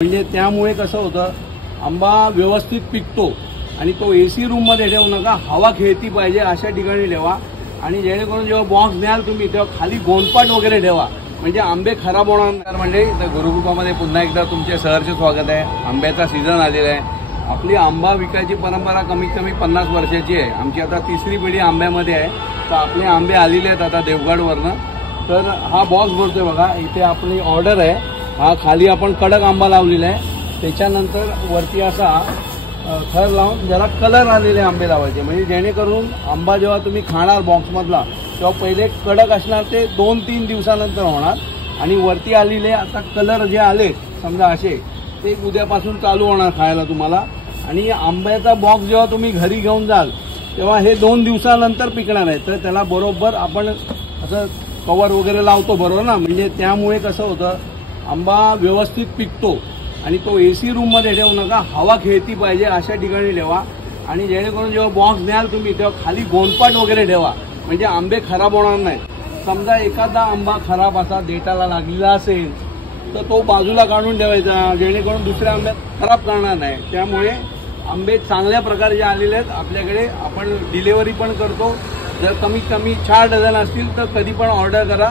म्हणजे त्यामुळे कसं होतं, आंबा व्यवस्थित पिकतो आणि तो एसी रूम मध्ये ठेवू नका, हवा खेळती पाहिजे अशा ठिकाणी ठेवा. आणि जेणेकरून जेव्हा बॉक्स न्याल तुम्ही तेव्हा खाली गोंडपाट वगैरे ठेवा, म्हणजे आंबे खराब होणार नाही. म्हणजे गुरुकृपामध्ये पुन्हा एकदा तुमचे सहर्ष स्वागत आहे. आंब्याचा सीझन आलेला आहे. आपली आंबा विकायची परंपरा कमीत कमी 50 वर्षाची आहे. आमची आता तिसरी पिढी आंब्यामध्ये आहे. तर आपले आंबे आलेले आहेत आता देवगडवरनं. तर हा बॉक्स भरतोय बघा, इथे आपली ऑर्डर आहे. हा खाली आपण कडक आंबा लावलेला आहे, त्याच्यानंतर वरती असा थर लावून जरा कलर आलेले आंबे लावायचे, म्हणजे जेणेकरून आंबा जेव्हा तुम्ही खाणार बॉक्समधला तेव्हा पहिले कडक असणार ते 2-3 दिवसानंतर होणार. आणि वरती आलेले आता कलर जे आले समजा असे, ते उद्यापासून चालू होणार खायला तुम्हाला. आणि आंब्याचा बॉक्स जेव्हा तुम्ही घरी घेऊन जाल तेव्हा हे 2 दिवसानंतर पिकणार आहे. तर त्याला बरोबर आपण असं कवर वगैरे लावतो बरोबर ना, म्हणजे त्यामुळे कसं होतं, आंबा व्यवस्थित पिकतो आणि तो एसी रूम मध्ये ठेवू नका, हवा खेळती पाहिजे अशा ठिकाणी ठेवा. आणि जेणेकरून जेव्हा बॉक्स न्याल तुम्ही तेव्हा खाली गोंडपाट वगैरे ठेवा, म्हणजे आंबे खराब होणार नाही. समजा एखादा आंबा खराब असा देठाला लागलेला असेल तर तो बाजूला काढून ठेवायचा, जेणेकरून दुसऱ्या आंब्यात खराब करणार नाही. त्यामुळे आंबे चांगल्या प्रकारचे आलेले आहेत आपल्याकडे. आपण डिलिव्हरी पण करतो. जर कमीत कमी 4 डझन असतील तर कधी पण ऑर्डर करा.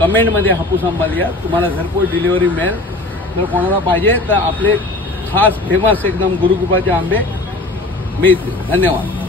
कमेंटमध्ये हापूस आंबा लिहा, तुम्हाला घरपोच डिलिव्हरी मिळेल. जर कोणाला पाहिजे तर आपले खास फेमस एकदम गुरुकृपाचे आंबे मिळतील. धन्यवाद.